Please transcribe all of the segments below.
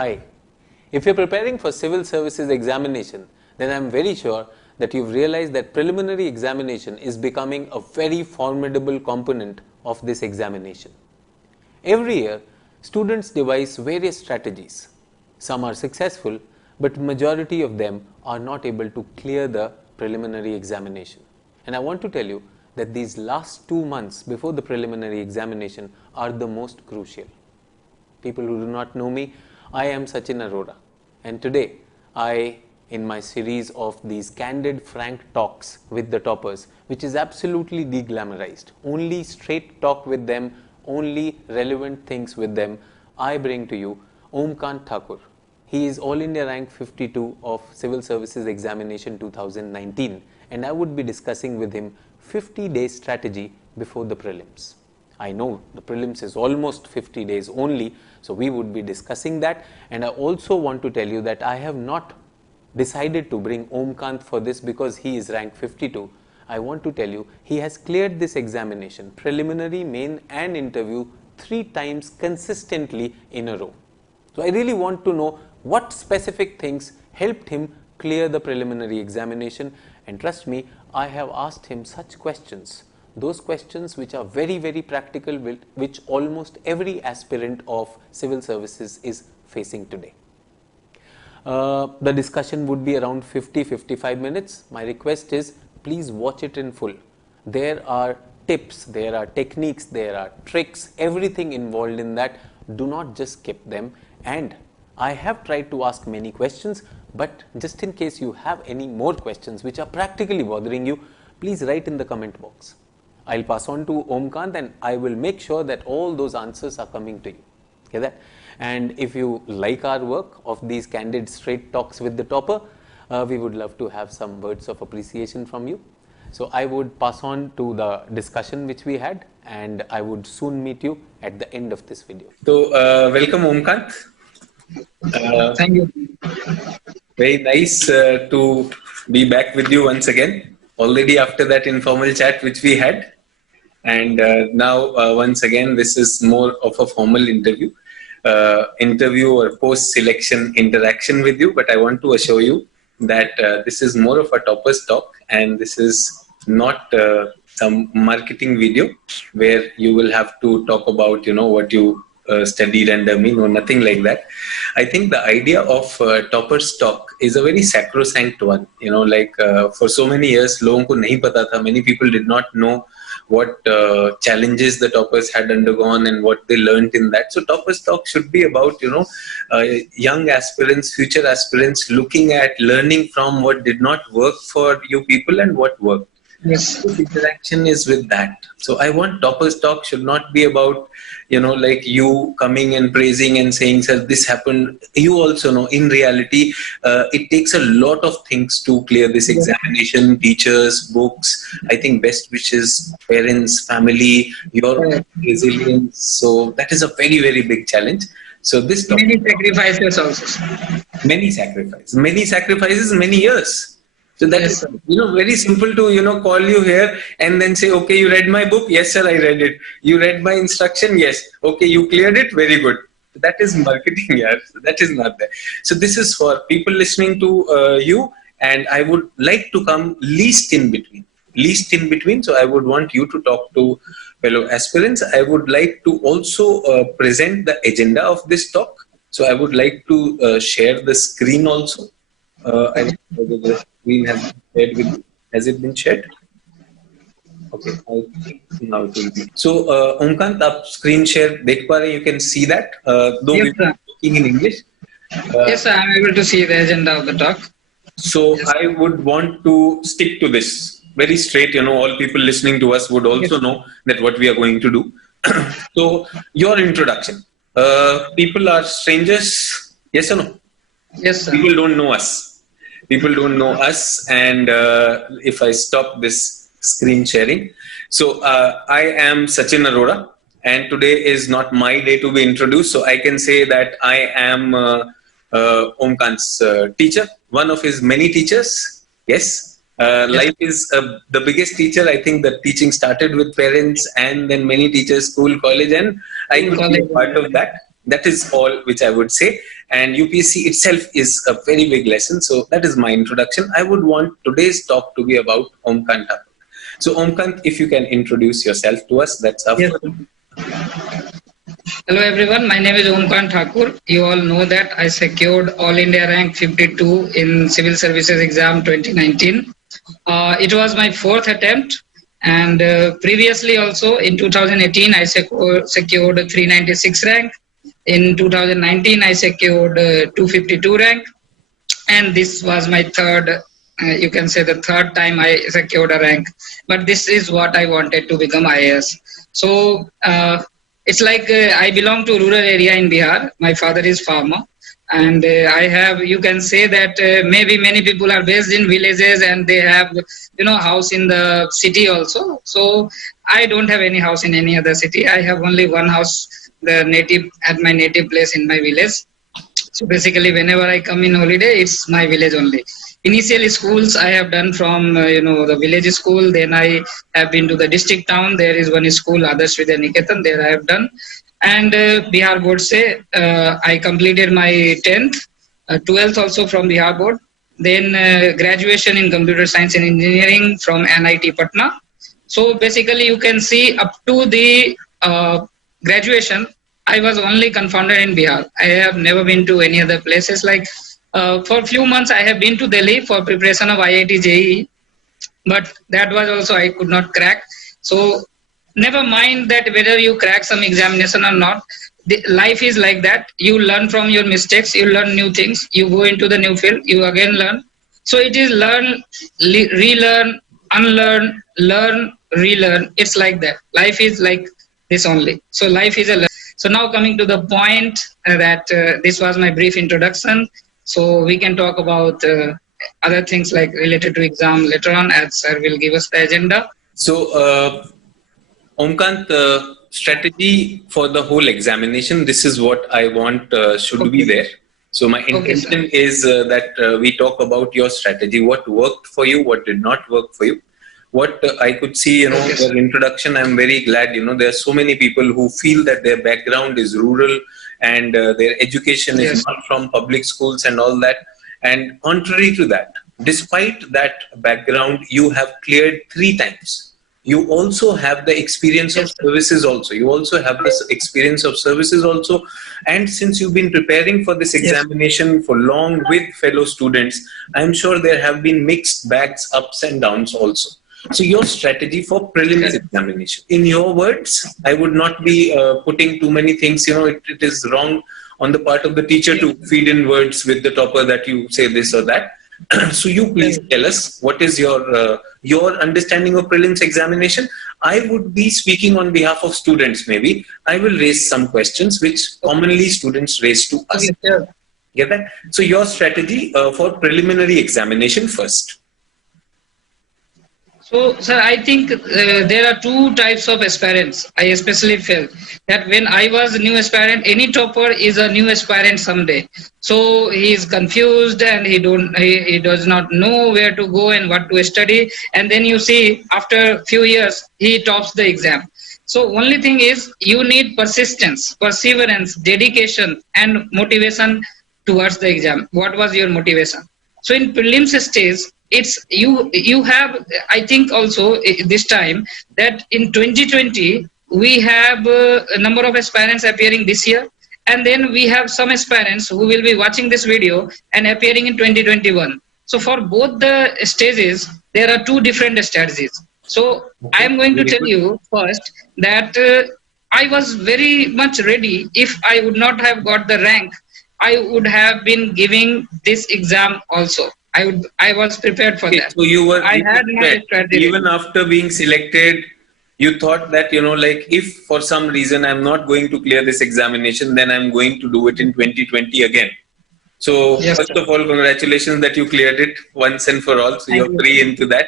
Hi. If you're preparing for civil services examination, then I'm very sure that you've realized that preliminary examination is becoming a very formidable component of this examination. Every year, students devise various strategies. Some are successful, but majority of them are not able to clear the preliminary examination. And I want to tell you that these last 2 months before the preliminary examination are the most crucial. People who do not know me, I am Sachin Arora, and today in my series of these candid, frank talks with the toppers, which is absolutely deglamorized, only straight talk with them, only relevant things with them, I bring to you OM KANT THAKUR. He is All India Rank 52 of Civil Services Examination 2019, and I would be discussing with him 50-day strategy before the prelims. I know the prelims is almost 50 days only, so we would be discussing that. And I also want to tell you that I have not decided to bring OM KANT for this because he is rank 52. I want to tell you he has cleared this examination, preliminary, main and interview 3 times consistently in a row. So I really want to know what specific things helped him clear the preliminary examination, and trust me, I have asked him such questions. Those questions which are very, very practical, which almost every aspirant of civil services is facing today. The discussion would be around 50-55 minutes. My request is please watch it in full. There are tips, there are techniques, there are tricks, everything involved in that. Do not just skip them. And I have tried to ask many questions, but just in case you have any more questions which are practically bothering you, please write in the comment box. I'll pass on to OM KANT and I will make sure that all those answers are coming to you. Okay, that? And if you like our work of these candid straight talks with the topper, we would love to have some words of appreciation from you. So I would pass on to the discussion which we had, and I would soon meet you at the end of this video. So welcome OM KANT. Thank you. Very nice to be back with you once again. Already after that informal chat which we had, and now once again this is more of a formal interview or post-selection interaction with you. But I want to assure you that this is more of a topper's talk, and this is not some marketing video where you will have to talk about what you studied under me. No, nothing like that. I think the idea of topper's talk is a very sacrosanct one. For so many years, लोगों को नहीं पता था. Many people did not know what challenges the toppers had undergone and what they learned in that. So topper's talk should be about young aspirants, future aspirants, looking at learning from what did not work for you people and what worked. Yes. This interaction is with that. So I want topper's talk should not be about like you coming and praising and saying, sir, this happened. You also know in reality it takes a lot of things to clear this examination. Teachers, books, I think best wishes, parents, family, your resilience. So that is a very, very big challenge. So this topic, many sacrifices also. Many sacrifices, many years. So that is, very simple to, call you here and then say, okay, you read my book? Yes, sir, I read it. You read my instruction? Yes. Okay, you cleared it? Very good. That is marketing, yeah. That is not there. So this is for people listening to you, and I would like to come least in between. So I would want you to talk to fellow aspirants. I would like to also present the agenda of this talk. So I would like to share the screen also. I don't know whether the screen has been shared with you. Has it been shared? Okay, I think now it will be. So, OM KANT, आप screen share देख पा रहे हैं? You can see that. Though Yes, we are speaking in English. Yes, I am able to see the agenda of the talk. So Yes. I would want to stick to this very straight. All people listening to us would also know that what we are going to do. So your introduction. People are strangers. Yes or no? Yes, sir. People don't know us. And if I stop this screen sharing. So I am Sachin Arora, and today is not my day to be introduced. So I can say that I am OM KANT's teacher, one of his many teachers. Yes. Life is the biggest teacher. I think that teaching started with parents and then many teachers, school, college, and I could be a part of that. That is all which I would say. And UPSC itself is a very big lesson. So that is my introduction. I would want today's talk to be about OM KANT THAKUR. So OM KANT, if you can introduce yourself to us, that's our Yes. Hello everyone, my name is OM KANT THAKUR. You all know that I secured All India rank 52 in Civil Services exam 2019. It was my fourth attempt, and previously also in 2018 I secured 396 rank. In 2019 I secured 252 rank, and this was my third, you can say the third time I secured a rank. But this is what I wanted to become IAS. So it's like I belong to rural area in Bihar. My father is farmer, and I have, you can say that maybe many people are based in villages and they have, house in the city also. So I don't have any house in any other city. I have only one house, at my native place in my village. So basically, whenever I come in holiday, it's my village only. Initially, schools I have done from the village school. Then I have been to the district town. There is one school, Adarsh Vidya Niketan. There I have done. And Bihar board se I completed my 10th, 12th also from Bihar board. Then graduation in computer science and engineering from NIT Patna. So basically, you can see up to the graduation, I was only confounded in Bihar. I have never been to any other places. Like for a few months, I have been to Delhi for preparation of IIT JEE, but that was also I could not crack. So never mind that whether you crack some examination or not. Life is like that. You learn from your mistakes. You learn new things. You go into the new field. You again learn. So it is learn, relearn, unlearn, learn, relearn. It's like that. Life is like this only. So life is a learn. So now coming to the point that this was my brief introduction. So we can talk about other things like related to exam later on, as sir will give us the agenda. So OM KANT, strategy for the whole examination, this is what I want should be there. So my intention is that we talk about your strategy, what worked for you, what did not work for you. What I could see, your introduction, I'm very glad, there are so many people who feel that their background is rural and their education is not from public schools and all that. And contrary to that, despite that background, you have cleared 3 times. You also have the experience of services also. You also have this experience of services also. And since you've been preparing for this examination for long with fellow students, I'm sure there have been mixed bags, ups and downs also. So your strategy for prelims examination, in your words, I would not be putting too many things, it is wrong on the part of the teacher to feed in words with the topper that you say this or that. So you please tell us what is your understanding of prelims examination. I would be speaking on behalf of students maybe. I will raise some questions which commonly students raise to us. Get that? So your strategy for preliminary examination first. So, sir, I think there are 2 types of aspirants. I especially felt that when I was a new aspirant, any topper is a new aspirant someday. So he is confused and he does not know where to go and what to study. And then you see after a few years, he tops the exam. So only thing is you need persistence, perseverance, dedication and motivation towards the exam. What was your motivation? So in prelims stage, it's you have, I think also this time that in 2020 we have a number of aspirants appearing this year, and then we have some aspirants who will be watching this video and appearing in 2021. So for both the stages there are 2 different strategies. So I am going to tell you first that I was very much ready. If I would not have got the rank, I would have been giving this exam also. I was prepared for that. So you were, I had my strategy. Even after being selected, you thought that, like if for some reason I'm not going to clear this examination, then I'm going to do it in 2020 again. So first of all, congratulations that you cleared it once and for all. So you're free into that.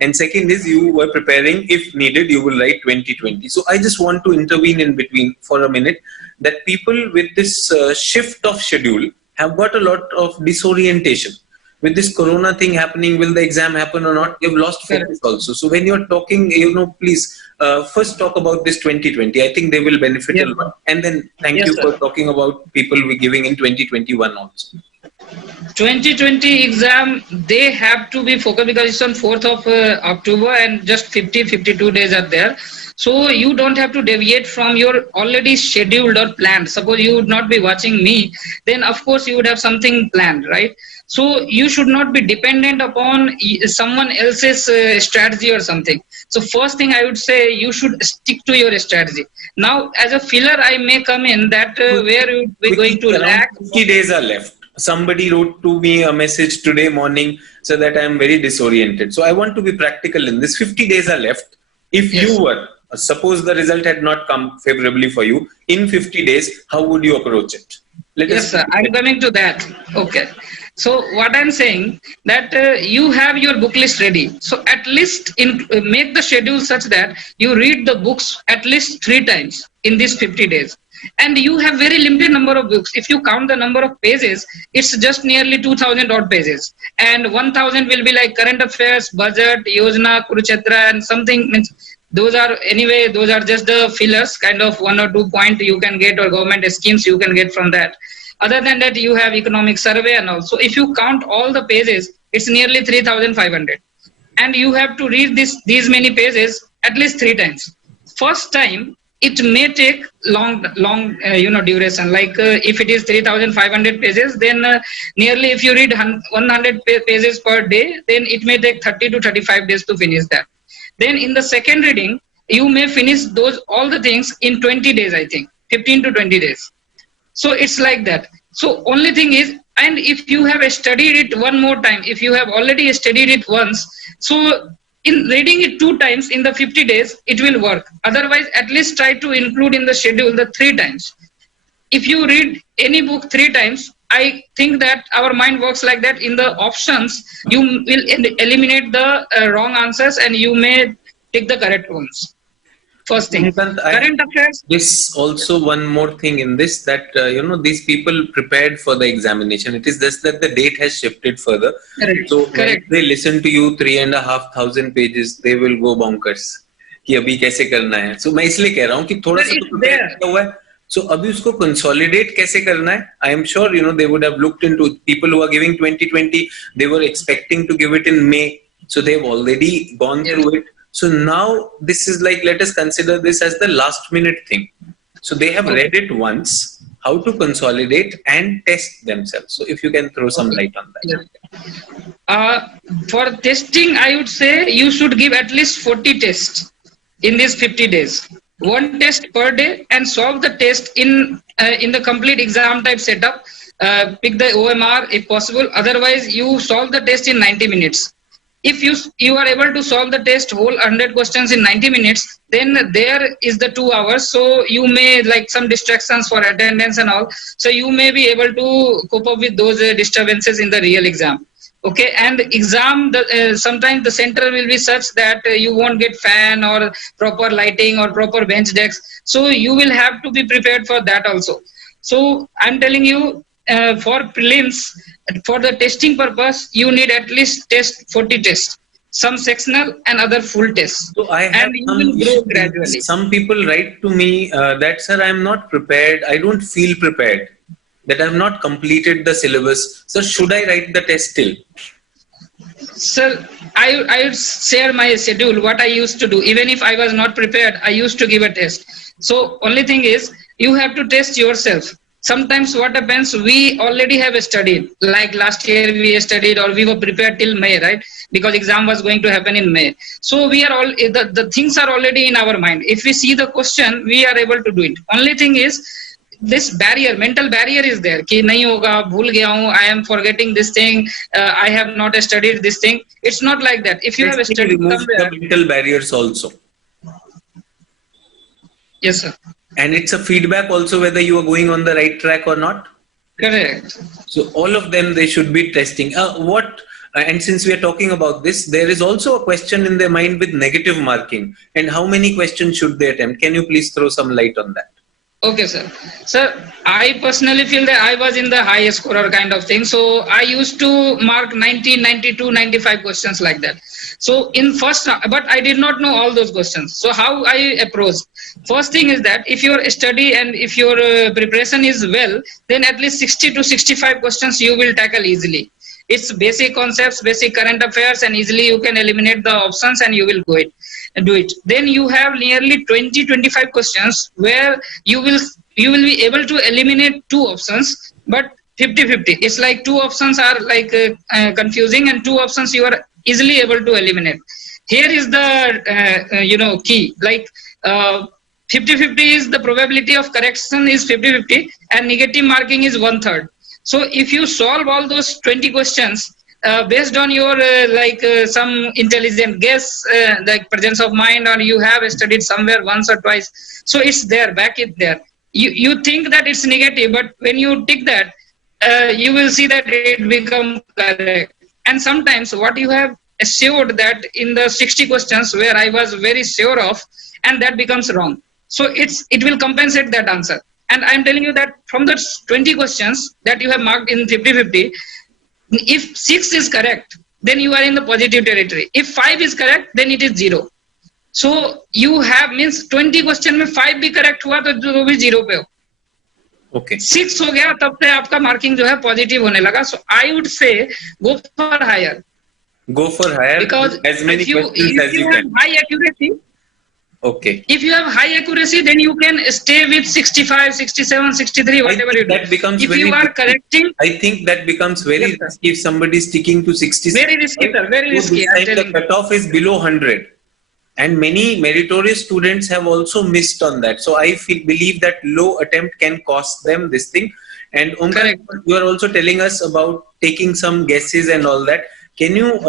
And second is you were preparing, if needed, you will write 2020. So I just want to intervene in between for a minute, that people with this shift of schedule have got a lot of disorientation. with this corona thing happening, will the exam happen or not? You've lost focus also. So when you're talking, please first talk about this 2020. I think they will benefit a lot. And then thank you for talking about people we're giving in 2021 also. 2020 exam, they have to be focused because it's on 4th of October and just 52 days are there. So you don't have to deviate from your already scheduled or planned. Suppose you would not be watching me, then of course you would have something planned, right? So you should not be dependent upon someone else's strategy or something. So first thing I would say, you should stick to your strategy. Now as a filler, I may come in that where we're going to lack. 50 days are left. Somebody wrote to me a message today morning so that I am very disoriented. So I want to be practical in this. 50 days are left. If you were, suppose the result had not come favorably for you, in 50 days, how would you approach it? Yes, sir. I'm coming to that. Okay. So what I'm saying that you have your book list ready. So at least make the schedule such that you read the books at least 3 times in these 50 days. And you have very limited number of books. If you count the number of pages, it's just nearly 2000 odd pages. And 1000 will be like current affairs, budget, Yojana, Kurukshetra, and something. Means those are just the fillers, kind of 1 or 2 point you can get, or government schemes you can get from that. Other than that, you have economic survey and also. If you count all the pages, it's nearly 3500. And you have to read these many pages at least 3 times. First time, it may take long duration. Like if it is 3,500 pages, then nearly if you read 100 pages per day, then it may take 30 to 35 days to finish that. Then in the second reading, you may finish all the things in 20 days, I think, 15 to 20 days. So it's like that. So only thing is, and if you have studied it one more time, if you have already studied it once, so in reading it 2 times in the 50 days, it will work. Otherwise, at least try to include in the schedule the 3 times. If you read any book 3 times, I think that our mind works like that. In the options, you will eliminate the wrong answers and you may take the correct ones. First thing, current affairs. This also one more thing in this, that these people prepared for the examination. It is just that the date has shifted further. Correct. So Correct. They listen to you 3,500 pages, they will go bonkers. कि अभी कैसे करना है. So मैं इसलिए कह रहा हूँ कि थोड़ा सा तो prepare किया हुआ है. So अभी उसको consolidate कैसे करना है? I am sure they would have looked into people who are giving 2020. They were expecting to give it in May, so they've already gone through it. So now this is like, let us consider this as the last minute thing. So they have read it once, how to consolidate and test themselves. So if you can throw some light on that. For testing, I would say you should give at least 40 tests in these 50 days. 1 test per day and solve the test in the complete exam type setup. Pick the OMR if possible. Otherwise, you solve the test in 90 minutes. If you are able to solve the test whole 100 questions in 90 minutes, then there is the 2 hours. So you may like some distractions for attendance and all. So you may be able to cope up with those disturbances in the real exam. Okay, and exam, sometimes the center will be such that you won't get fan or proper lighting or proper bench desks. So you will have to be prepared for that also. So I'm telling you, for prelims, for the testing purpose, you need at least test 40 tests, some sectional and other full tests. So I have some people write to me that, sir, I am not prepared. I don't feel prepared, that I have not completed the syllabus. So should I write the test still? Sir, I would share my schedule, what I used to do. Even if I was not prepared, I used to give a test. So only thing is, you have to test yourself. Sometimes what happens, we already have studied, like last year we studied or we were prepared till May, right? Because exam was going to happen in May. So we are all, the things are already in our mind. If we see the question, we are able to do it. Only thing is, this barrier, mental barrier is there. कि नहीं होगा, भूल गया हूँ, I am forgetting this thing, I have not studied this thing. It's not like that. If you have studied somewhere, the mental barriers also. Yes, sir. And it's a feedback also whether you are going on the right track or not. Correct. So all of them, they should be testing. And since we are talking about this, there is also a question in their mind with negative marking. And how many questions should they attempt? Can you please throw some light on that? Okay, sir. Sir, I personally feel that I was in the high scorer kind of thing. So I used to mark 90, 92, 95 questions like that. So in first, but I did not know all those questions. So how I approach? First thing is that if your study and if your preparation is well, then at least 60 to 65 questions you will tackle easily. It's basic concepts, basic current affairs, and easily you can eliminate the options and you will do it. Then you have nearly 20, 25 questions where you will be able to eliminate two options, but 50-50. It's like two options are like confusing, and two options you are easily able to eliminate. Here is the key. Like 50-50 is the probability of correction is 50-50, and negative marking is 1/3. So if you solve all those 20 questions based on your some intelligent guess, like presence of mind, or you have studied somewhere once or twice, so it's there, back it there. You think that it's negative, but when you tick that, you will see that it become correct. And sometimes what you have assured that in the 60 questions where I was very sure of, and that becomes wrong. So it will compensate that answer. And I'm telling you that from the 20 questions that you have marked in 50-50, if 6 is correct, then you are in the positive territory. If 5 is correct, then it is 0. So you have means 20 question में 5 भी correct हुआ तो जो भी 0 पे हो. Okay. 6 हो गया तब से आपका मार्किंग जो है पॉजिटिव होने लगा. So I would say go for higher. Go for higher Because as many if questions as you have can. high accuracy. Okay. If you have high accuracy, then you can stay with 65, 67, 63, whatever you do. That becomes if very you are risky. correcting, I think that becomes very Yes, sir. risky if somebody is sticking to 60. Very risky, sir. Very risky. This I'm time the telling you. cutoff is below 100. And many meritorious students have also missed on that. So I believe that low attempt can cost them this thing. And Om Kant, Correct. you are also telling us about taking some guesses and all that. Can you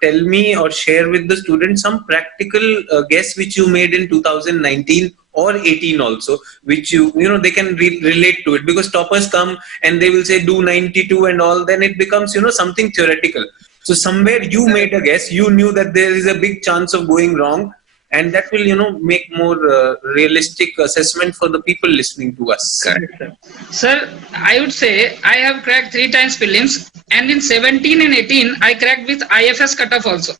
tell me or share with the students some practical guess which you made in 2019 or 18 also, which they can relate to it, because toppers come and they will say do 92 and all, then it becomes something theoretical. So somewhere you made a guess, you knew that there is a big chance of going wrong, and that will make more realistic assessment for the people listening to us. Correct, sir. Sir, I would say I have cracked 3 times prelims, and in 17 and 18 I cracked with IFS cutoff also.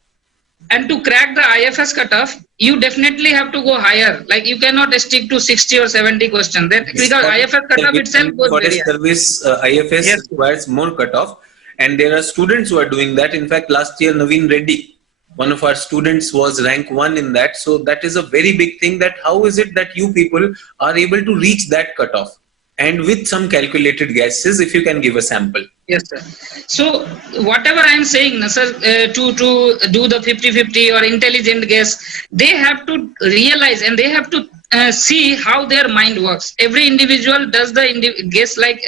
And to crack the IFS cutoff, you definitely have to go higher. Like you cannot stick to 60 or 70 questions. Then because IFS cutoff itself goes for a very high. service, IFS Yes. requires more cutoff, and there are students who are doing that. In fact, last year Naveen Reddy, one of our students, was rank 1 in that. So that is a very big thing. That how is it that you people are able to reach that cutoff, and with some calculated guesses, if you can give a sample. Yes, sir. So whatever I am saying, sir, to do the 50-50 or intelligent guess, they have to realize and they have to see how their mind works. Every individual does the guess like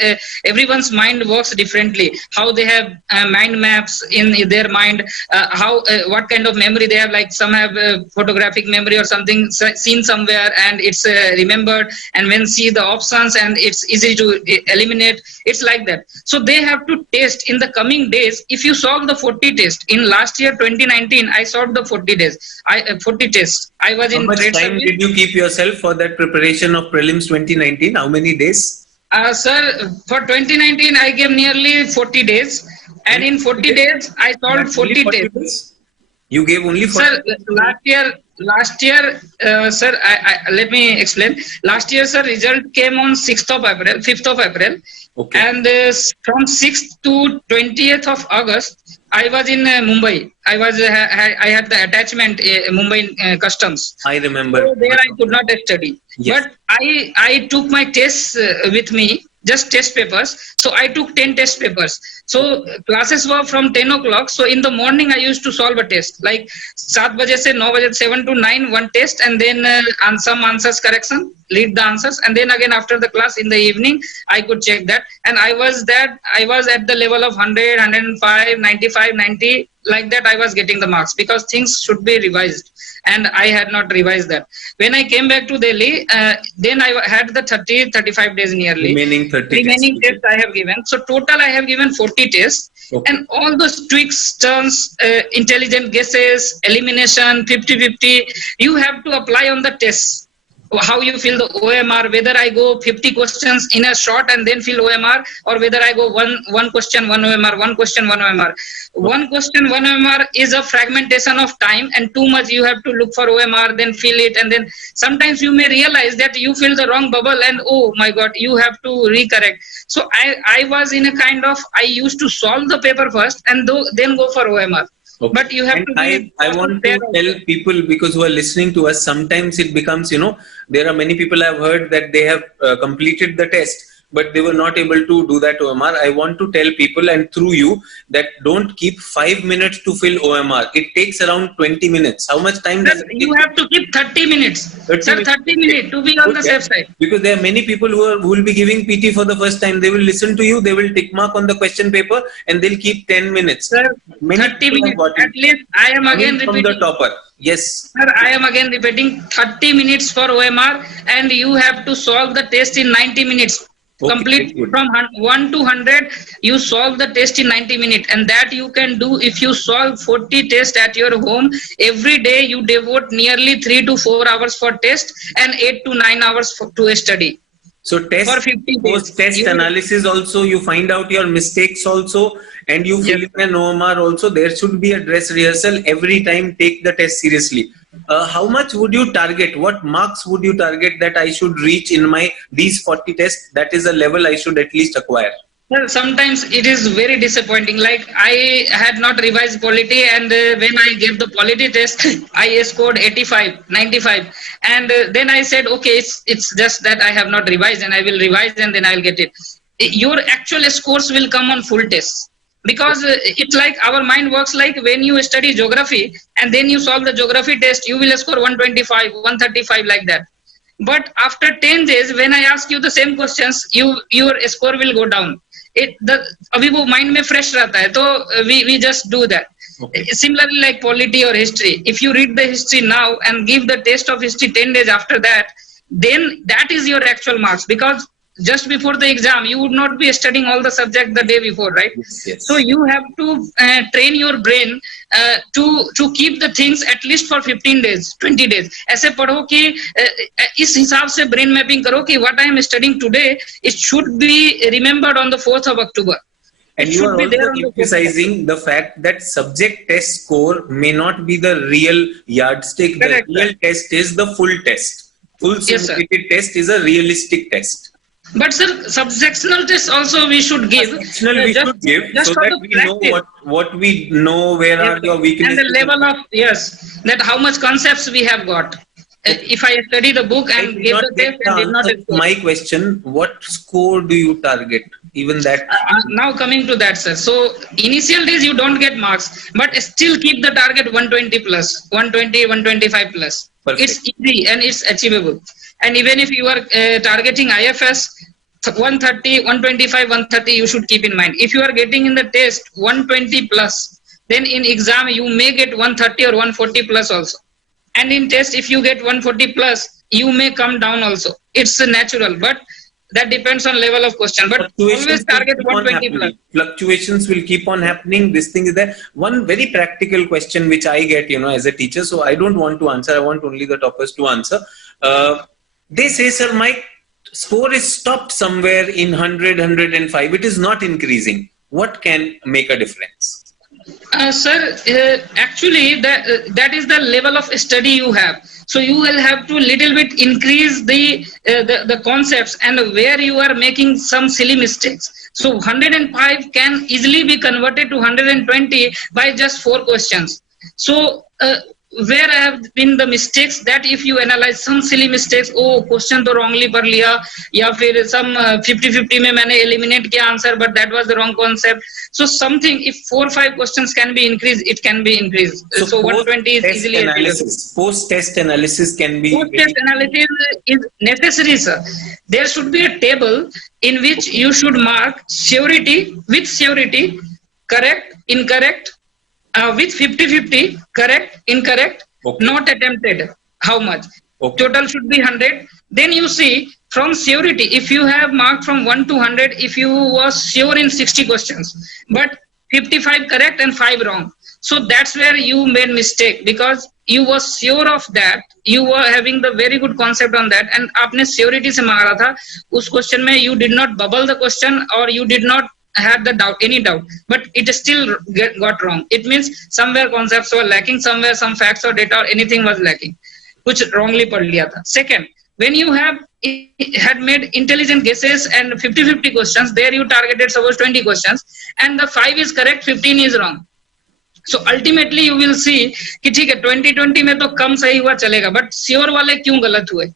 everyone's mind works differently. How they have mind maps in their mind, what kind of memory they have. Like some have photographic memory or something seen somewhere and it's remembered, and when see the options and it's easy to eliminate. It's like that. So they have to test in the coming days. If you solve the 40 test in last year 2019, I solved the 40 days. 40 tests. I was How in much trade time service. did you keep yourself for that preparation of prelims 2019? How many days? Sir, for 2019 I gave nearly 40 days, and in 40 days I solved 40 tests. You gave only 40 Sir, last year, sir, let me explain. Last year, sir, result came on 5th of April. Okay. And from 6th to 20th of August, I was in Mumbai. I had the attachment Mumbai customs. I remember. So there I could not study. Yes. But I took my tests with me, just test papers. So I took 10 test papers. So classes were from 10 o'clock. So in the morning I used to solve a test. Like 7 baje se 9 baje, 7 to 9, one test, and then some answers correction, read the answers, and then again after the class in the evening I could check that. And I was at the level of 100, 105, 95, 90, like that I was getting the marks, because things should be revised, and I had not revised that. When I came back to Delhi, then I had the 35 days nearly. Remaining 30 tests I have given. So total I have given 40 tests. Okay. And all those tweaks, turns, intelligent guesses, elimination, 50-50, you have to apply on the tests. how you fill the OMR, whether I go 50 questions in a short and then fill OMR, or whether I go one question, one OMR, one question, one OMR. One question, one OMR is a fragmentation of time, and too much you have to look for OMR, then fill it, and then sometimes you may realize that you fill the wrong bubble and oh my god, you have to recorrect. So I was in a kind of, I used to solve the paper first and then go for OMR. Okay. But you have and I want to tell people, because who are listening to us, sometimes it becomes, there are many people I've heard that they have completed the test, but they were not able to do that OMR. I want to tell people, and through you, that don't keep 5 minutes to fill OMR. It takes around 20 minutes. How much time does it take? You have to keep 30 minutes. 30 minutes to be on the safe side. Because there are many people who will be giving PT for the first time. They will listen to you, they will tick mark on the question paper, and they'll keep 10 minutes. Sir, 30 minutes at least. I am again repeating. From the topper. Yes. Sir, I am again repeating 30 minutes for OMR, and you have to solve the test in 90 minutes. Okay, complete from 1 to 100, you solve the test in 90 minutes, and that you can do if you solve 40 tests at your home. Every day you devote nearly 3 to 4 hours for test and 8 to 9 hours to study. So post-test analysis also, you find out your mistakes also, and you fill in an OMR also. There should be a dress rehearsal every time. Take the test seriously. How much would you target? What marks would you target that I should reach in these 40 tests? That is a level I should at least acquire. Well, sometimes it is very disappointing. Like I had not revised polity, and when I gave the polity test, I scored 85, 95. And then I said, okay, it's just that I have not revised, and I will revise and then I'll get it. Your actual scores will come on full tests. Because it's like our mind works like when you study geography and then you solve the geography test, you will score 125, 135 like that. But after 10 days, when I ask you the same questions, your score will go down. अभी वो mind में fresh रहता है, तो we just do that. Okay. Similarly, like polity or history, if you read the history now and give the test of history 10 days after that, then that is your actual marks, because just before the exam, you would not be studying all the subject the day before, right? Yes. So you have to train your brain to keep the things at least for 15 days, 20 days. ऐसे पढ़ो कि इस हिसाब से brain mapping करो कि what I am studying today, it should be remembered on the 4th of October. And you are also emphasizing the fact that subject test score may not be the real yardstick. Correct. The real test is the full test. Full simulated test is a realistic test. But sir, subsectional test also we should give. Subsectional we should give, so that we know what we know, where are your weaknesses. And the level of, that how much concepts we have got. If I study the book and give the test and did not... My question, what score do you target? Even that... now coming to that, sir. So initial days you don't get marks, but still keep the target 120 plus, 120, 125 plus. Perfect. It's easy and it's achievable. And even if you are targeting IFS, 130, 125, 130, you should keep in mind. If you are getting in the test 120 plus, then in exam you may get 130 or 140 plus also. And in test, if you get 140 plus, you may come down also. It's natural, but that depends on level of question. But always target 120 plus. Fluctuations will keep on happening. This thing is there. One very practical question which I get, as a teacher, so I don't want to answer. I want only the toppers to answer. They say, sir, my score is stopped somewhere in 100, 105. It is not increasing. What can make a difference? Sir, actually, that is the level of study you have. So you will have to little bit increase the concepts and where you are making some silly mistakes. So 105 can easily be converted to 120 by just 4 questions. So where I have been the mistakes, that if you analyze some silly mistakes, question to wrongly par liya, ya fir some 50-50 mein maine eliminate kiya answer, but that was the wrong concept. So something, if 4 or 5 questions can be increased, it can be increased. So 120 is easily analysis. Post-test analysis can be... Post-test analysis is necessary, sir. There should be a table in which you should mark surety, with surety, correct, incorrect, with 50-50, correct, incorrect, not attempted, how much. Total should be 100. Then you see from surety, if you have marked from 1 to 100, if you was sure in 60 questions, but 55 correct and 5 wrong. So that's where you made mistake, because you were sure of that, you were having the very good concept on that, and आपने surety से मांगा था उस question में, you did not bubble the question or you did not had the doubt, any doubt, but it still got wrong. It means somewhere concepts were lacking, somewhere some facts or data or anything was lacking, कुछ wrongly पढ़ लिया था. Second, when you had made intelligent guesses and 50-50 questions, there you targeted suppose 20 questions and the 5 is correct, 15 is wrong. So ultimately you will see कि ठीक है 20-20 में तो कम सही हुआ चलेगा, but sure वाले क्यों गलत हुए?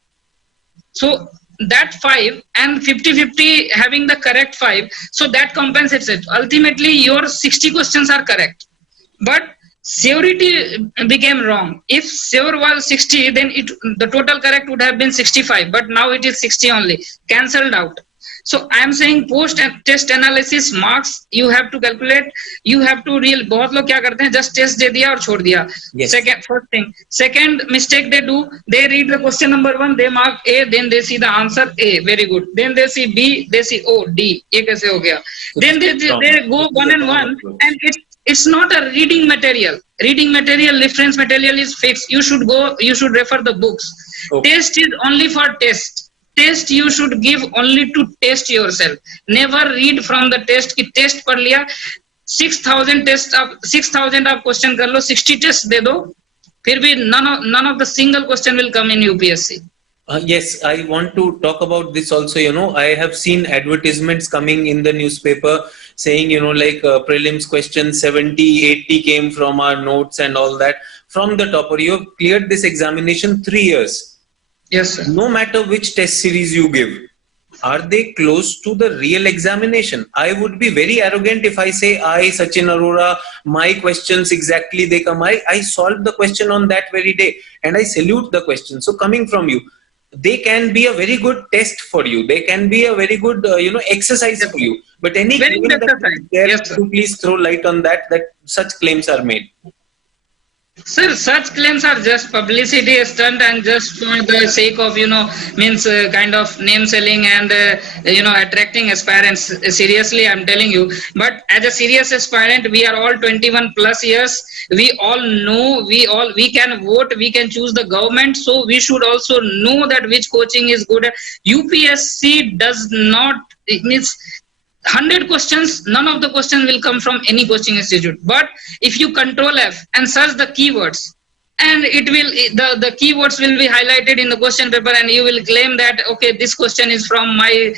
So that 5 and 50-50 having the correct 5, so that compensates it. Ultimately your 60 questions are correct, but surety became wrong. If sure was 60, then the total correct would have been 65, but now it is 60 only, cancelled out. So I am saying post test analysis marks you have to calculate, you have to real. बहुत लोग क्या करते हैं, just test दे दिया और छोड़ दिया. Yes. First thing. Second mistake they do, they read the question number 1, they mark A, then they see the answer A, very good. Then they see B, they see O, D. ये कैसे हो गया? Then they go 1 and 1, and it's not a reading material. Reading material, reference material is fixed. You should refer the books. Okay. Test is only for test. Test you should give only to test yourself. Never read from the test कि test पढ़ लिया, 6,000 test आप 6,000 आप question कर लो, 60 test दे दो, फिर भी none of the single question will come in UPSC. Yes, I want to talk about this also. I have seen advertisements coming in the newspaper saying, like prelims question 70, 80 came from our notes and all that. From the topper, you have cleared this examination 3 years. Yes, sir. No matter which test series you give, are they close to the real examination? I would be very arrogant if I say, Sachin Arora, my questions exactly they come. I solved the question on that very day and I salute the question. So coming from you, they can be a very good test for you. They can be a very good, exercise for you. But any claim that there, yes, to please throw light on that such claims are made. Sir, such claims are just publicity stunt and just for the sake of, kind of name selling and, attracting aspirants. Seriously, I'm telling you. But as a serious aspirant, we are all 21 plus years. We all know, we can vote, we can choose the government. So we should also know that which coaching is good. UPSC does not, it means 100 questions, none of the questions will come from any coaching institute. But if you Control F and search the keywords, and it will the keywords will be highlighted in the question paper, and you will claim that okay, this question is from my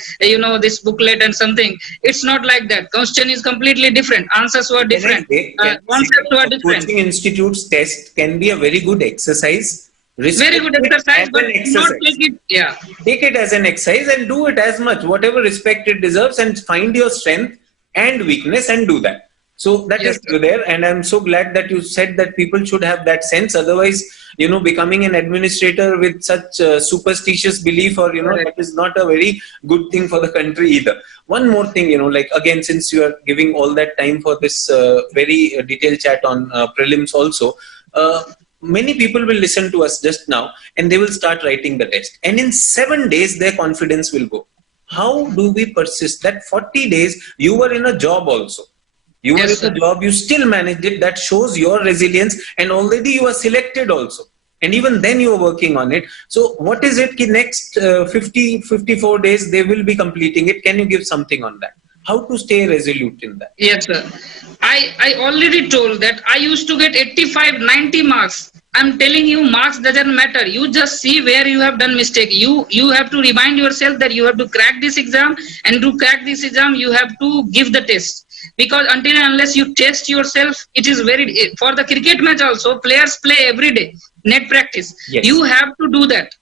this booklet and something. It's not like that. Question is completely different. Answers were different. Concepts were different. Coaching institutes test can be a very good exercise. Very good exercise, but not take it. Yeah, take it as an exercise and do it as much, whatever respect it deserves, and find your strength and weakness and do that. So that is there, and I'm so glad that you said that people should have that sense. Otherwise, becoming an administrator with such superstitious belief, or that is not a very good thing for the country either. One more thing, like again, since you are giving all that time for this very detailed chat on prelims also. Many people will listen to us just now and they will start writing the test. And in 7 days, their confidence will go. How do we persist? That 40 days, you were in a job also. You were in a job, you still managed it. That shows your resilience, and already you are selected also. And even then you are working on it. So what is it? Next 54 days, they will be completing it. Can you give something on that? How to stay resolute in that? Yes, sir. I already told that I used to get 85, 90 marks. I'm telling you, marks doesn't matter. You just see where you have done mistake. You have to remind yourself that you have to crack this exam, and to crack this exam, you have to give the test. Because until and unless you test yourself, it is very, for the cricket match also, players play every day, net practice. Yes. You have to do that.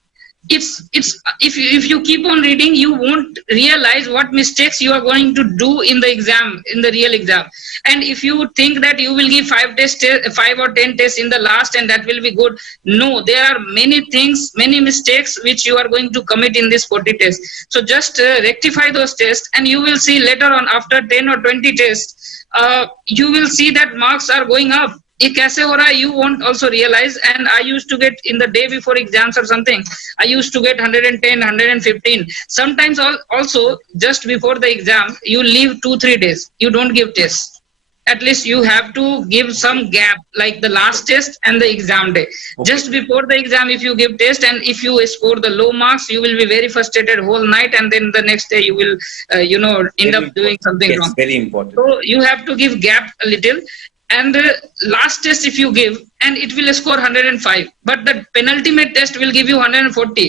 If you keep on reading, you won't realize what mistakes you are going to do in the exam, in the real exam. And if you think that you will give 5 or 10 tests in the last and that will be good, no, there are many things, many mistakes which you are going to commit in this 40 tests. So just rectify those tests, and you will see later on, after 10 or 20 tests, you will see that marks are going up. ये कैसे हो रहा है, you won't also realize. And I used to get, in the day before exams or something, I used to get 110, 115. Sometimes also just before the exam, you leave 2-3 days, you don't give tests. at least you have to give some gap, like the last test and the exam day. Just before the exam, if you give test and if you score the low marks, you will be very frustrated whole night, and then the next day you will end up doing something wrong. Very important. So you have to give gap a little. And last test if you give, and it will score 105, but the penultimate test will give you 140,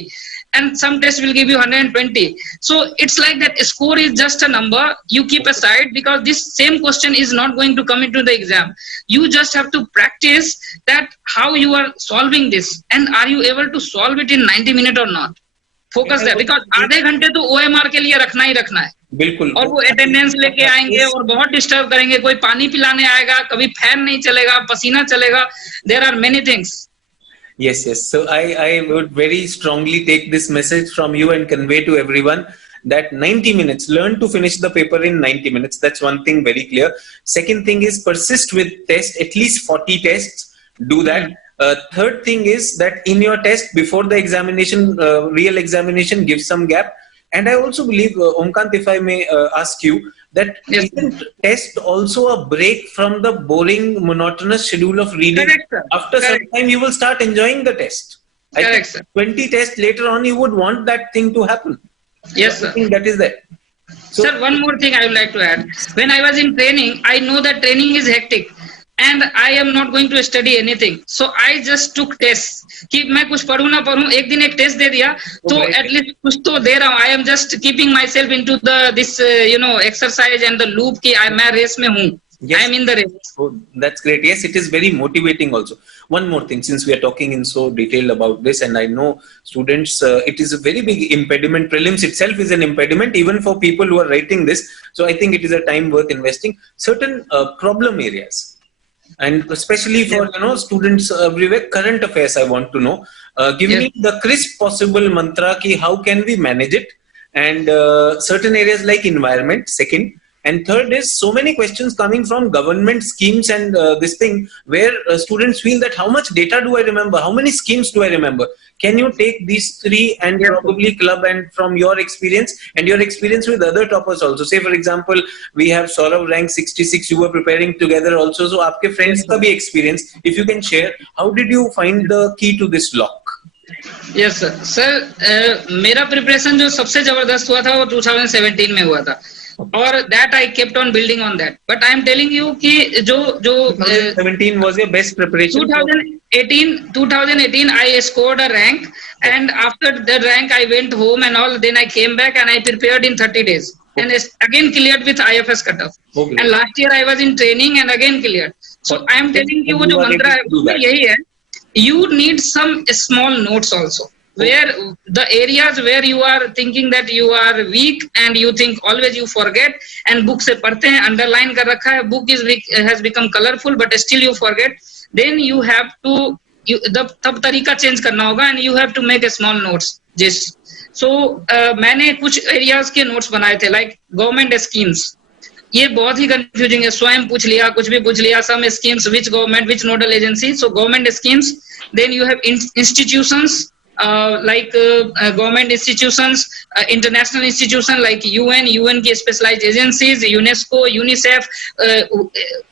and some tests will give you 120. So it's like that score is just a number you keep aside, because this same question is not going to come into the exam. You just have to practice that how you are solving this, and are you able to solve it in 90 minutes or not. Focus there, because आधे घंटे तो OMR के लिए रखना ही रखना है. बिल्कुल. और वो अटेंडेंस लेके आएंगे और बहुत डिस्टर्ब करेंगे. कोई पानी पिलाने आएगा, कभी फैन नहीं चलेगा, पसीना चलेगा. There are many things. Yes. So I would very strongly take this message from you and convey to everyone that 90 minutes, learn to finish the paper in 90 minutes. That's one thing very clear. Second thing is persist with test, at least 40 tests. Do that. Third thing is that in your test before the examination, real examination, give some gap. And I also believe, OM KANT, if I may ask you, that isn't test also a break from the boring, monotonous schedule of reading? Correct, After some time, you will start enjoying the test. Correct, sir. 20 tests later on, you would want that thing to happen. Yes, sir. I think that is there. So, sir, one more thing I would like to add. When I was in training, I know that training is hectic. And I am not going to study anything. So I just took tests. कि मैं कुछ पढ़ूं ना पढ़ूं, एक दिन एक test दे दिया, तो at least कुछ तो दे रहा हूँ. I am just keeping myself into this exercise and the loop कि मैं रेस में हूँ. I am in the race. Oh, that's great. Yes, it is very motivating also. One more thing, since we are talking in so detail about this, and I know students, it is a very big impediment. Prelims itself is an impediment even for people who are writing this. So I think it is a time worth investing. Certain problem areas. And especially for students everywhere, current affairs, I want to know. Give me the crisp possible mantra ki how can we manage it, and certain areas like environment. Second, and third is so many questions coming from government schemes and this thing where students feel that how much data do I remember, how many schemes do I remember. Can you take these three and probably club, and from your experience and your experience with other toppers also? Say for example, we have SAURAV rank 66, you were preparing together also, so aapke friends ka bhi experience, if you can share, how did you find the key to this lock? Yes sir. Sir, मेरा preparation जो सबसे जबरदस्त हुआ था वो 2017 में हुआ था, और that I kept on building on that. But I am telling you कि जो 2017 was your best preparation. 2018 I scored a rank, and after the rank I went home and all. Then I came back and I prepared in 30 days and again cleared with IFS cutoff. And last year I was in training and again cleared. So I am telling you वो जो मंत्र है वो यही है. You need some small notes also, where the areas where you are thinking that you are weak and you think always you forget, and book से पढ़ते हैं, underline कर रखा है, book has become colorful but still you forget, then you have to तब तरीका change करना होगा, and you have to make a small notes. Just so मैंने कुछ areas के notes बनाए थे, like government schemes. ये बहुत ही कंफ्यूजिंग है, स्वयं पूछ लिया, कुछ भी पूछ लिया. Some schemes, which government, which nodal agency. So government schemes, then you have institutions, like government institutions, international institutions like UN की specialized agencies, UNESCO, UNICEF,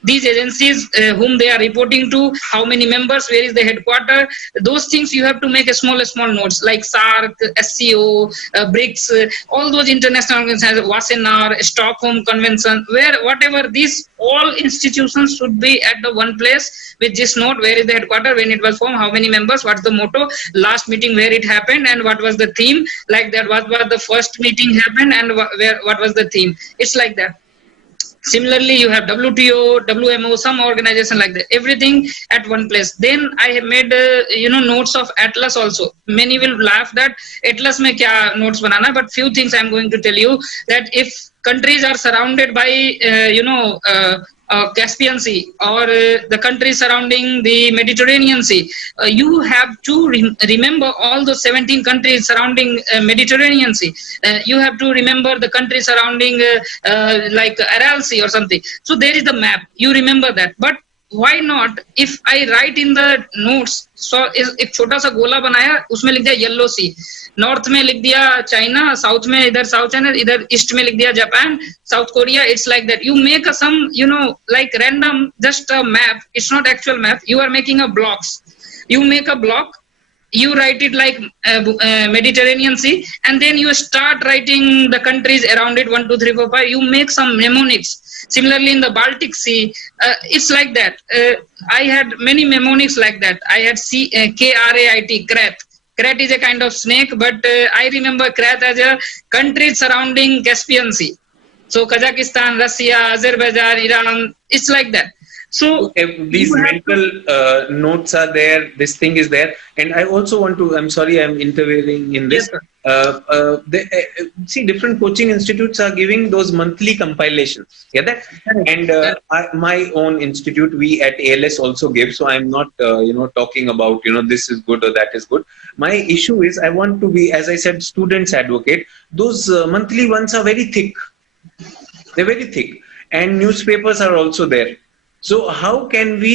these agencies whom they are reporting to, how many members, where is the headquarter, those things you have to make a small notes, like SARC, SCO, BRICS, all those international organizations, Wassenaar, Stockholm Convention, where whatever these all institutions should be at the one place with this note, where is the headquarter, when it was formed, how many members, what's the motto, last meeting where it happened and what was the theme, like that, what was the first meeting happened and what was the theme. It's like that. Similarly, you have WTO, WMO, some organization like that, everything at one place. Then I have made notes of Atlas also. Many will laugh that Atlas mein kya notes banana, but few things I'm going to tell you, that if countries are surrounded by Caspian Sea, or the countries surrounding the Mediterranean Sea, you have to remember all the 17 countries surrounding Mediterranean Sea. You have to remember the countries surrounding like Aral Sea or something. So there is the map, you remember that. But why not if I write in the notes, so एक छोटा सा गोला बनाया, उसमें लिख दिया yellow सी, north में लिख दिया चाइना, साउथ में इधर साउथ चाइना, इधर ईस्ट में लिख दिया Japan, south Korea. It's like that. You make a some like random, just a map. It's not actual map. You are making a blocks. You make a block, you write it like Mediterranean Sea, and then you start writing the countries around it, 1 2 3 4 5. You make some mnemonics. Similarly in the Baltic Sea, it's like that. I had many mnemonics like that. I had KRAIT, Krat. Krat is a kind of snake, but I remember Krat as a country surrounding Caspian Sea. So Kazakhstan, Russia, Azerbaijan, Iran, it's like that. So these mental notes are there, this thing is there. And I also want to, I'm sorry I'm intervening in this. Yes, see, different coaching institutes are giving those monthly compilations. Yeah, that. And my own institute, we at ALS also give. So I'm not, talking about, this is good or that is good. My issue is I want to be, as I said, students advocate. Those monthly ones are very thick. They're very thick. And newspapers are also there. So how can we,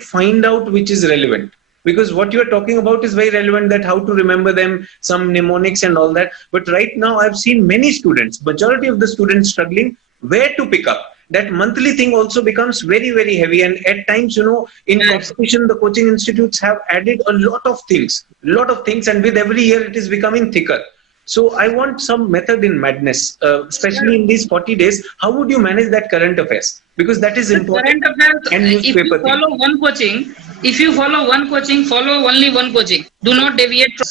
find out which is relevant? Because what you are talking about is very relevant, that how to remember them, some mnemonics and all that. But right now I've seen many students, majority of the students struggling where to pick up. That monthly thing also becomes very, very heavy. And at times, in competition, the coaching institutes have added a lot of things. And with every year it is becoming thicker. So I want some method in madness, especially in these 40 days. How would you manage that current affairs? Because that is important. Current affairs, and newspaper if you follow one coaching, follow only one coaching. Do not deviate from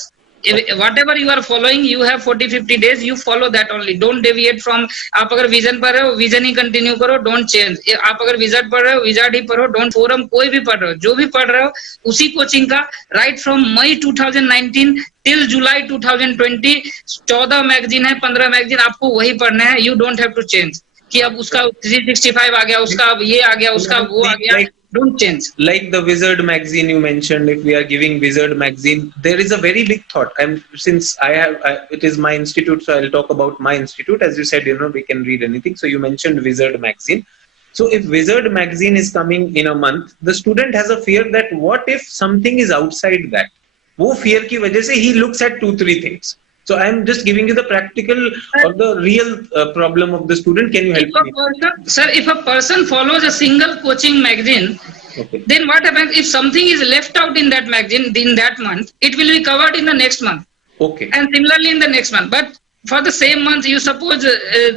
whatever you are following. You have 40-50 days, you follow that only. Don't deviate from. आप अगर vision पढ़ रहे हो, vision ही continue करो, don't change. आप अगर wizard पढ़ रहे हो, विजार्ड ही पढ़ो, don't फोरम कोई भी पढ़ रहे हो, जो भी पढ़ रहे हो उसी कोचिंग का. right from May 2019 till July 2020, 14 magazine है, 15 मैगजीन, आपको वही पढ़ना है. You don't have to change कि अब उसका 365 आ गया, उसका अब ये आ गया, उसका वो आ गया. Don't change. Like the Wizard magazine you mentioned, if we are giving Wizard magazine, there is a very big thought. Since it is my institute, so I'll talk about my institute. As you said, we can read anything. So you mentioned Wizard magazine. So if Wizard magazine is coming in a month, the student has a fear that what if something is outside that? वो fear की वजह से he looks at 2-3 things. So I'm just giving you the practical or the real problem of the student. Can you help me? Sir, if a person follows a single coaching magazine, okay, then what happens if something is left out in that magazine in that month? It will be covered in the next month. Okay. And similarly in the next month. But for the same month, you suppose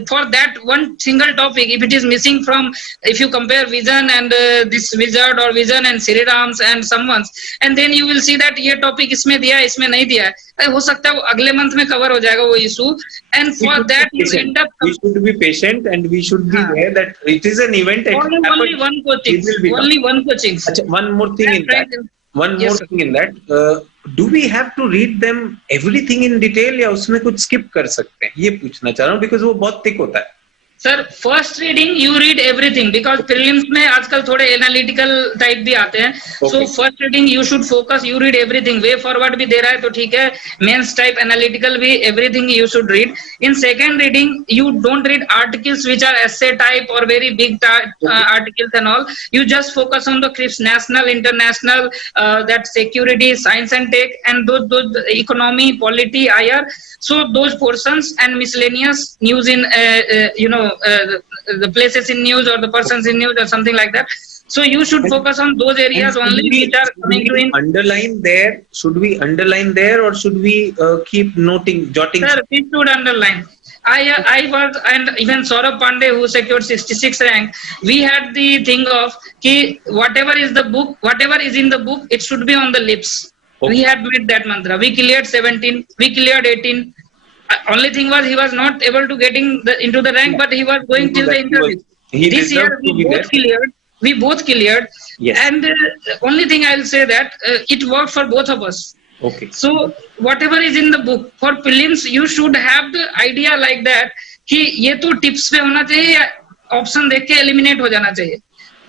for that one single topic, if it is missing from, if you compare Vision and this Wizard or Vision and Sriram's and someone's, and then you will see that ये topic इसमें दिया, इसमें नहीं दिया, हो सकता है वो अगले month में cover हो जाएगा वो issue. And for that you end up. We should be patient and we should be aware that it is an event. Only one coaching. Only one coaching. One more thing in that. More thing in that. Do we have to read them everything in detail या उसमें कुछ skip कर सकते हैं? ये पूछना चाह रहा हूँ because वो बहुत thick होता है. Sir, first reading you read everything because prelims में आजकल थोड़े analytical type भी आते हैं. Okay. So first reading you should focus, you read everything. Way forward भी दे रहा है तो ठीक है. Mains type analytical भी everything you should read. In second reading you don't read articles which are essay type or very big articles and all. You just focus on the crisp national, international, that security, science and tech, and those economy, polity, IR. So those portions and miscellaneous news in the places in news or the persons in news or something like that. So you should focus on those areas only which are coming to in. Underline there. Should we underline there or should we keep jotting? Sir, we should underline. I was, and even SAURAV Pandey, who secured 66th rank, we had the thing of ki whatever is in the book, it should be on the lips. Okay. We had made that mantra. We cleared 17. We cleared 18. Only thing was he was not able to getting into the rank, but he was going till the interview. This year we both cleared. Yes. And only thing I'll say that it worked for both of us. Okay. So whatever is in the book for prelims, you should have the idea like that कि ये तो tips पे होना चाहिए या option देख के eliminate हो जाना चाहिए.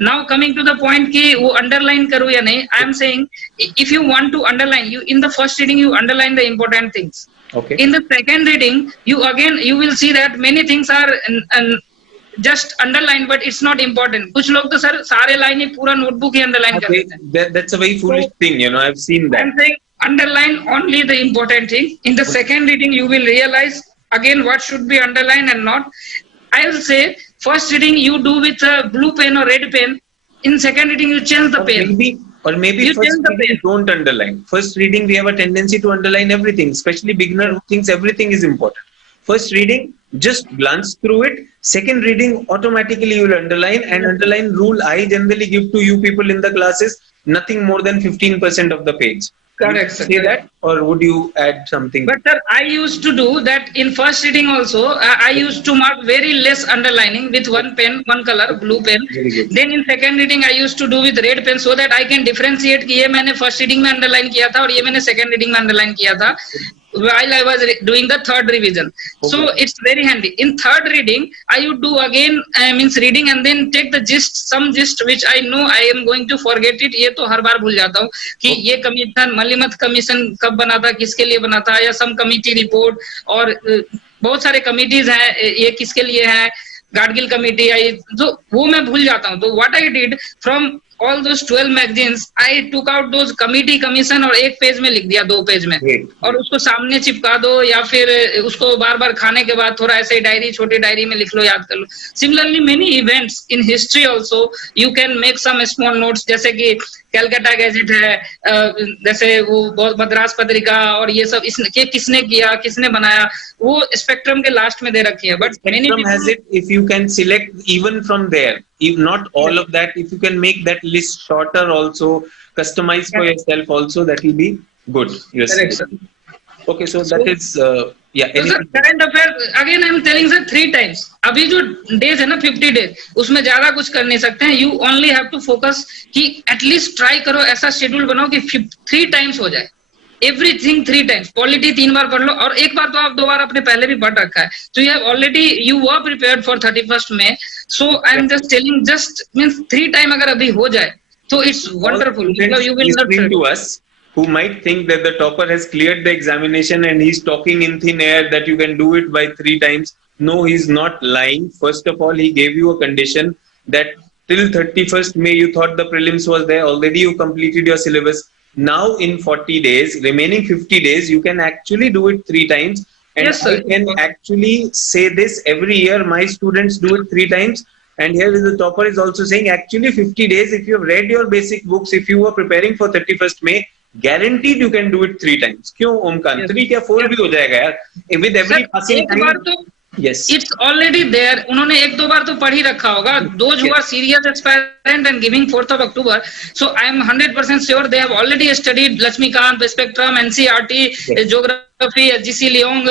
Now coming to the point कि वो underline करूँ या नहीं, I am saying if you want to underline, you in the first reading you underline the important things. Okay. In the second reading, you will see that many things are just underline, but it's not important. कुछ लोग तो sir सारे line ही पूरा notebook ही underline कर देते हैं. That's a very foolish thing, you know. I've seen that. I'm saying underline only the important thing. In the second reading, you will realize again what should be underlined and not. I will say first reading you do with a blue pen or red pen. In second reading, you change the pen. Maybe You first change the reading don't underline. First reading we have a tendency to underline everything, especially beginner who thinks everything is important. First reading, just glance through it. Second reading, automatically you will underline, and underline rule I generally give to you people in the classes, nothing more than 15% of the page. Correct, sir. Say that, or would you add something? But sir, I used to do that in first reading also. I used to mark very less underlining with one pen, one color, blue pen. Very good. Then in second reading, I used to do with red pen so that I can differentiate कि ये मैंने first reading में underline किया था और ये मैंने second reading में underline किया था while I was doing the third revision. Okay. So it's very handy. In third reading, I would do again means reading and then take the gist, some gist which I know I am going to forget it. ये तो हर बार भूल जाता हूँ कि ये commission मल्लिमथ commission कब बना था, किसके लिए बना था, या सम कमिटी रिपोर्ट, और बहुत सारे कमिटीज हैं, ये किसके लिए है, गाडगिल कमिटी आई, तो वो मैं भूल जाता हूँ. तो what I did from all those 12 magazines, I took out those committee commission और एक पेज में लिख दिया, 2 पेज में, और उसको सामने चिपका दो, या फिर उसको बार बार खाने के बाद थोड़ा ऐसे डायरी, छोटी डायरी में लिख लो, याद कर लो. Similarly, many events in history also you can make some small notes, जैसे कि कैलकाटा गैजेट है, जैसे वो मद्रास पत्रिका, और ये सब इसने किसने किया, किसने बनाया, वो स्पेक्ट्रम के लास्ट में दे रखी है. But many people has it, if you can select even from there, if not all of that, if you can make that list shorter also, customize for yourself also, that will be good. Yes. Correct, sir. Okay, so that is yeah. So sir, current affair again I am telling sir 3 times. अभी जो days है ना 50 days, उसमें ज्यादा कुछ कर नहीं सकते हैं. You only have to focus कि at least try करो, ऐसा schedule बनाओ कि 3 times हो जाए. Everything 3 times. Polity 3 बार पढ़ लो, और एक बार तो आप 2 बार अपने पहले भी पढ़ रखा है. So you have already, you were prepared for 31st May. So I am just telling, just means 3 time अगर अभी हो जाए, so it's wonderful. You will not to us who might think that the topper has cleared the examination and he's talking in thin air that you can do it by 3 times. No, he's not lying. First of all, he gave you a condition that till 31st May you thought the prelims was there. Already you completed your syllabus. Now in 40 days, remaining 50 days, you can actually do it 3 times. And yes, sir. I can actually say this every year. My students do it 3 times. And here is the topper is also saying actually 50 days. If you have read your basic books, if you were preparing for 31st May, guaranteed you can do it 3 times. क्यों OM KANT? 3 क्या 4 भी हो जाएगा यार. With every passing time. Yes. It's already there. उन्होंने 1-2 बार तो पढ़ ही रखा होगा. Those who are serious aspirant and giving 4th of October, so I am 100% sure they have already studied Lakshmikant, Spectrum, NCERT, Geography, SGC Leong,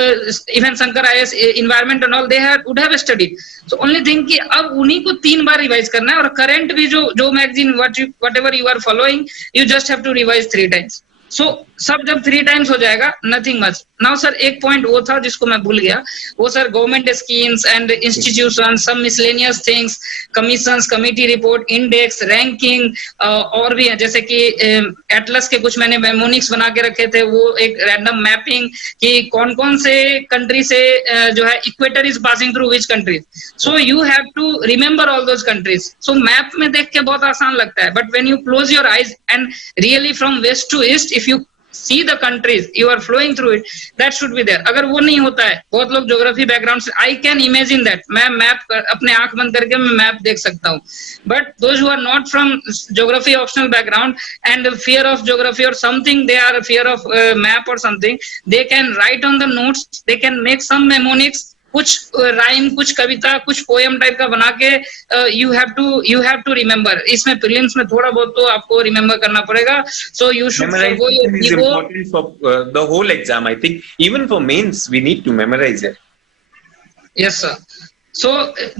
even Shankar IAS, Environment and all, they would have studied. So only thing कि अब उन्हीं को 3 बार revise करना है, और current भी जो magazine whatever you are following, you just have to revise 3 times. So सब जब 3 times हो जाएगा, nothing much. Now sir, एक point वो था जिसको मैं भूल गया, वो sir government schemes and institution, some miscellaneous things, commissions, committee report, index, ranking, और भी है, जैसे कि एटलस के कुछ मैंने मेमोनिक्स बना के रखे थे, वो एक रैंडम मैपिंग कि कौन कौन से कंट्री से जो है equator is passing through which countries. So you have to remember all those countries. So map में देख के बहुत आसान लगता है, but when you close your eyes and really from west to east, if you see the countries you are flowing through it, that should be there. अगर वो नहीं होता है, बहुत लोग ज्योग्राफी बैकग्राउंड से, I can imagine that, मैं map अपने आंख बंद करके मैं मैप देख सकता हूँ, but those who are not from geography optional background and fear of geography or something, they are fear of map or something, they can write on the notes, they can make some mnemonics, कुछ rhyme, कुछ कविता, कुछ poem type का बना के you have to remember. इसमें prelims में थोड़ा बहुत तो आपको रिमेम्बर करना पड़ेगा. So you should forgo your is ego. important for the whole exam. I think even for mains we need to memorize it. Yes sir. So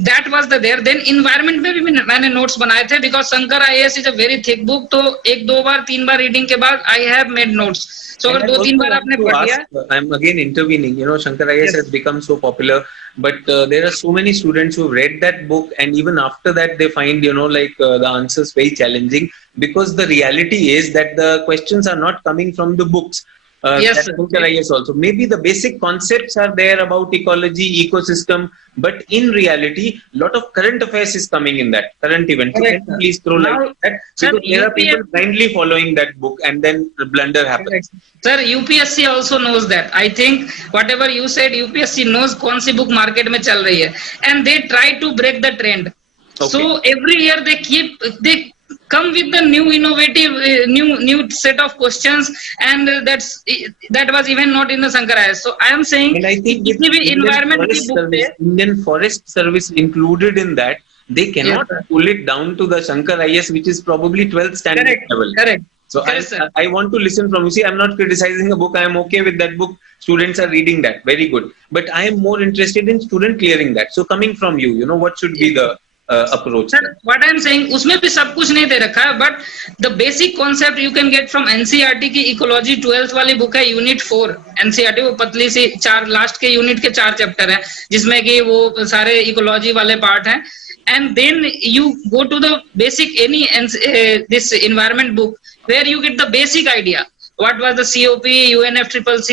that was the there. Then environment में भी मैंने notes बनाए थे, because Shankar IAS is a very thick book. तो 1-2 बार 3 बार reading के बाद I have made notes. So अगर 2-3 बार आपने पढ़ लिया, I'm again intervening. You know, Shankar IAS has become so popular, but there are so many students who have read that book, and even after that they find, you know, like the answers very challenging, because the reality is that the questions are not coming from the books. Yes, That's sir. Shankar IAS also. Maybe the basic concepts are there about ecology, ecosystem, but in reality, lot of current affairs is coming in that current event. So can Correct, you sir. please throw light Now, on that? sir, Because there are people UPSC, blindly following that book and then the blunder correct. happens. Sir, UPSC also knows that. I think whatever you said, UPSC knows कौन सी book market में चल रही है, and they try to break the trend. Okay. So every year they come with the new innovative new set of questions, and that was even not in the Shankar IAS. So I am saying And I कि think with किसी भी environment की book पे, Indian Forest Service included in that, they yes cannot sir, pull it down to the Shankar IAS, which is probably 12th standard correct, level. correct, So correct, sir. I want to listen from you. See, I'm not criticizing a book. I am okay with that book. Students are reading that. Very good. But I am more interested in student clearing that. So coming from you, what should be the approach? Sir, what I am saying, उसमें भी सब कुछ नहीं दे रखा है, but the basic concept you can get from NCERT की ecology 12th वाली book है, यूनिट 4 NCERT, वो पतली सी चार लास्ट के यूनिट के 4 चैप्टर हैं, जिसमें कि वो सारे इकोलॉजी वाले पार्ट हैं, and then you go to the basic any this environment book where you get the basic idea. What was the COP, UNFCCC,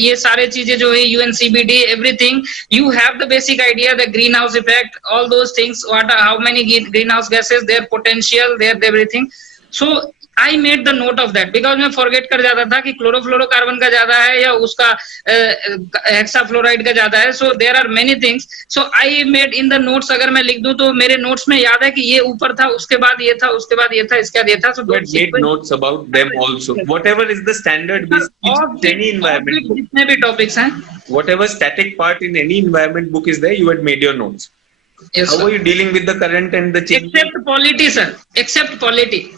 ये सारे चीजें जो है, UNCBD, everything, you have the basic idea, the greenhouse effect, all those things, how many greenhouse gases, their potential, their everything. So I made the note of that because मैं forget कर जाता था कि क्लोरोफ्लोरोकार्बन का ज्यादा है या उसका हेक्साफ्लोराइड का ज्यादा है. So there are many things. So I made in the notes, अगर मैं लिख दूं तो मेरे notes में याद है कि ये ऊपर था, उसके बाद ये था, उसके बाद ये था, इसके बाद ये था. So You had made notes about them also. Whatever is the standard basic any environment book. जितने भी topics हैं, Whatever static part in any environment book is there, you had made your notes. yes, How sir. are you dealing with the current and the change? Except polity, sir. Except polity.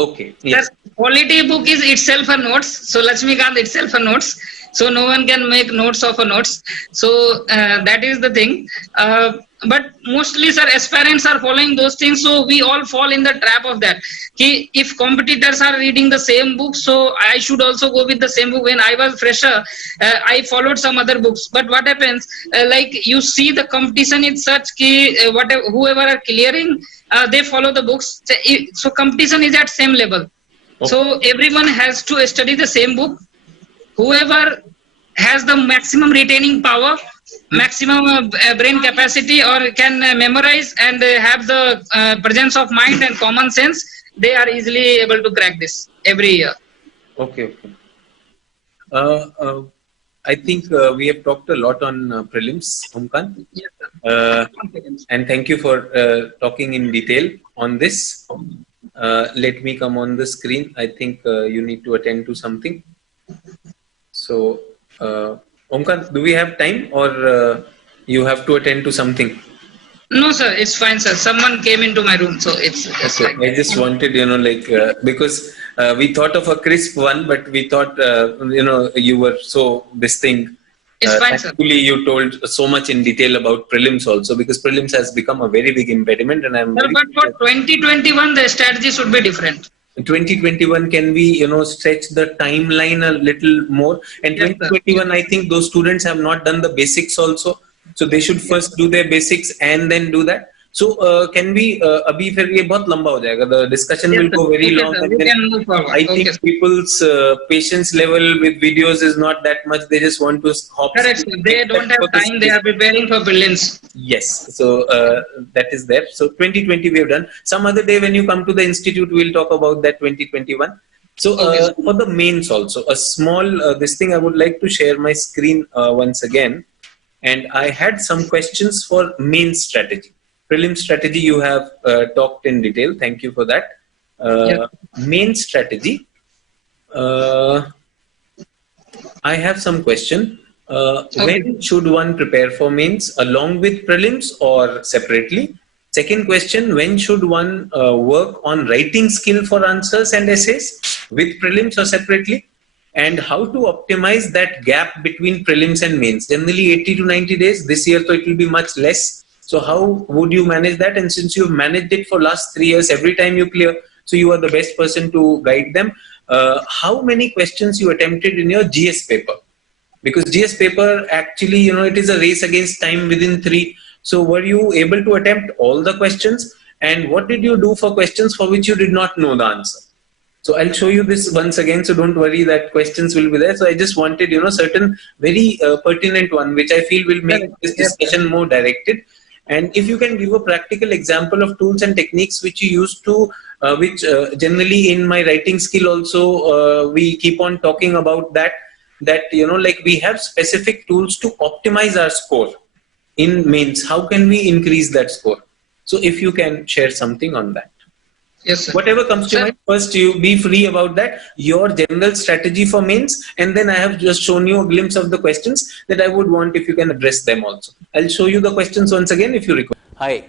Okay. Yes. Sir, polity book is itself a notes. So Lakshmikant itself a notes. So no one can make notes of a notes. So that is the thing. But mostly, sir, aspirants are following those things. So we all fall in the trap of that. Ki if competitors are reading the same book, so I should also go with the same book. When I was fresher, I followed some other books. But what happens? Like you see the competition is such ki whatever whoever are clearing, they follow the books. So competition is at same level. Okay. So everyone has to study the same book. Whoever has the maximum retaining power, maximum brain capacity, or can memorize and have the presence of mind and common sense, they are easily able to crack this every year. Okay. I think we have talked a lot on prelims, OM KANT. Yes, sir. And thank you for talking in detail on this. Let me come on the screen. I think you need to attend to something. So, OM KANT, do we have time or you have to attend to something? No, sir, it's fine, sir. Someone came into my room, so it's Okay. like I just wanted, because we thought of a crisp one, but we thought, you were so this thing. It's fine, sir. Thankfully, you told so much in detail about prelims also, because prelims has become a very big impediment, and I'm. Sir, but for 2021, the strategy should be different. 2021 can we stretch the timeline a little more, and Yes, sir. 2021 I think those students have not done the basics also, so they should first do their basics and then do that. So can we abhi fir ye bahut lamba ho jayega, the discussion Yes, will go sir. very Okay, long, sir. and We then can move forward. I Okay, think sir. people's patience level with videos is not that much. They just want to hop. Correct, sir. They don't have time. They are preparing for prelims. Yes, so that is there. So 2020 we have done. Some other day when you come to the institute, we'll talk about that 2021. So Okay. for the mains also, a small this thing, I would like to share my screen once again. And I had some questions for main strategy. Prelim strategy you have talked in detail. Thank you for that. Main strategy. I have some question. When should one prepare for mains, along with prelims or separately? Second question, when should one work on writing skill for answers and essays, with prelims or separately? And how to optimize that gap between prelims and mains? Generally 80 to 90 days. This year, so it will be much less. So how would you manage that? And since you've managed it for last 3 years, every time you clear, so you are the best person to guide them. How many questions you attempted in your GS paper? Because GS paper actually, it is a race against time within 3. So were you able to attempt all the questions? And what did you do for questions for which you did not know the answer? So I'll show you this once again, so don't worry that questions will be there. So I just wanted, certain very pertinent one, which I feel will make this Yes, sir. discussion more directed. And if you can give a practical example of tools and techniques which you used to, which generally in my writing skill also, we keep on talking about that, like we have specific tools to optimize our score in mains. How can we increase that score? So if you can share something on that. Yes, sir. Whatever comes to Sir, mind, first you be free about that, your general strategy for mains, and then I have just shown you a glimpse of the questions that I would want if you can address them also. I'll show you the questions once again if you require. Hi,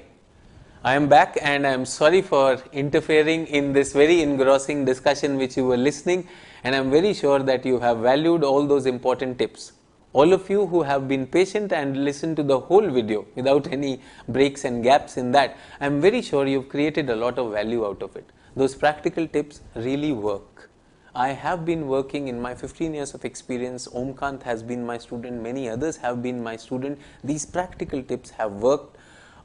I am back and I am sorry for interfering in this very engrossing discussion which you were listening, and I am very sure that you have valued all those important tips. All of you who have been patient and listened to the whole video without any breaks and gaps in that, I am very sure you have created a lot of value out of it. Those practical tips really work. I have been working in my 15 years of experience. OM KANT has been my student, many others have been my student. These practical tips have worked.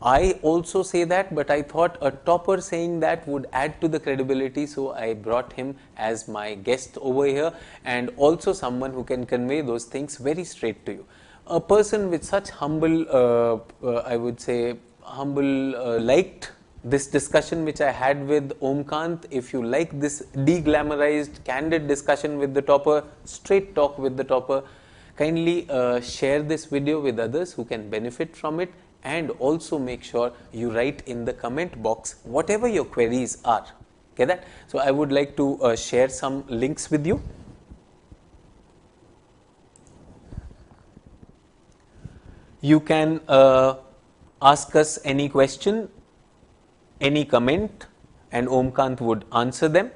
I also say that, but I thought a topper saying that would add to the credibility, so I brought him as my guest over here, and also someone who can convey those things very straight to you. A person with such humble, I would say, liked this discussion which I had with OM KANT. If you like this de-glamorized, candid discussion with the topper, straight talk with the topper, kindly share this video with others who can benefit from it. And also make sure you write in the comment box whatever your queries are. Okay, that? So I would like to share some links with you. You can ask us any question, any comment, and OM KANT would answer them.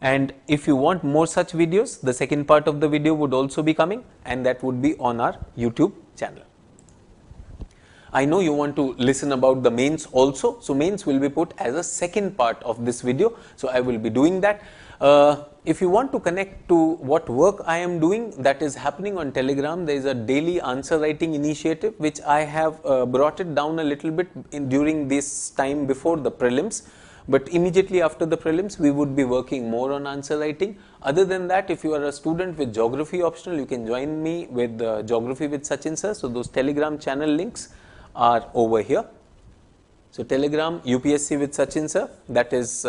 And if you want more such videos, the second part of the video would also be coming, and that would be on our YouTube channel. I know you want to listen about the mains also, so mains will be put as a second part of this video, so I will be doing that. If you want to connect to what work I am doing that is happening on Telegram, there is a daily answer writing initiative which I have brought it down a little bit during this time before the prelims, but immediately after the prelims we would be working more on answer writing. Other than that, if you are a student with geography optional, you can join me with geography with Sachin sir. So those Telegram channel links are over here. So Telegram UPSC with Sachin sir, that is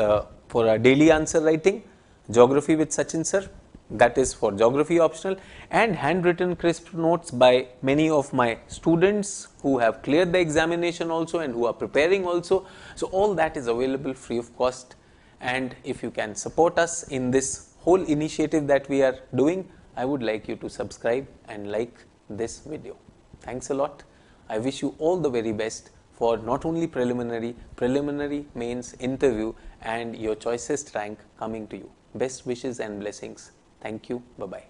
for our daily answer writing. Geography with Sachin sir, that is for geography optional, and handwritten crisp notes by many of my students who have cleared the examination also and who are preparing also. So all that is available free of cost, and if you can support us in this whole initiative that we are doing, I would like you to subscribe and like this video. Thanks a lot. I wish you all the very best for not only preliminary, mains, interview, and your choicest rank coming to you. Best wishes and blessings. Thank you. Bye-bye.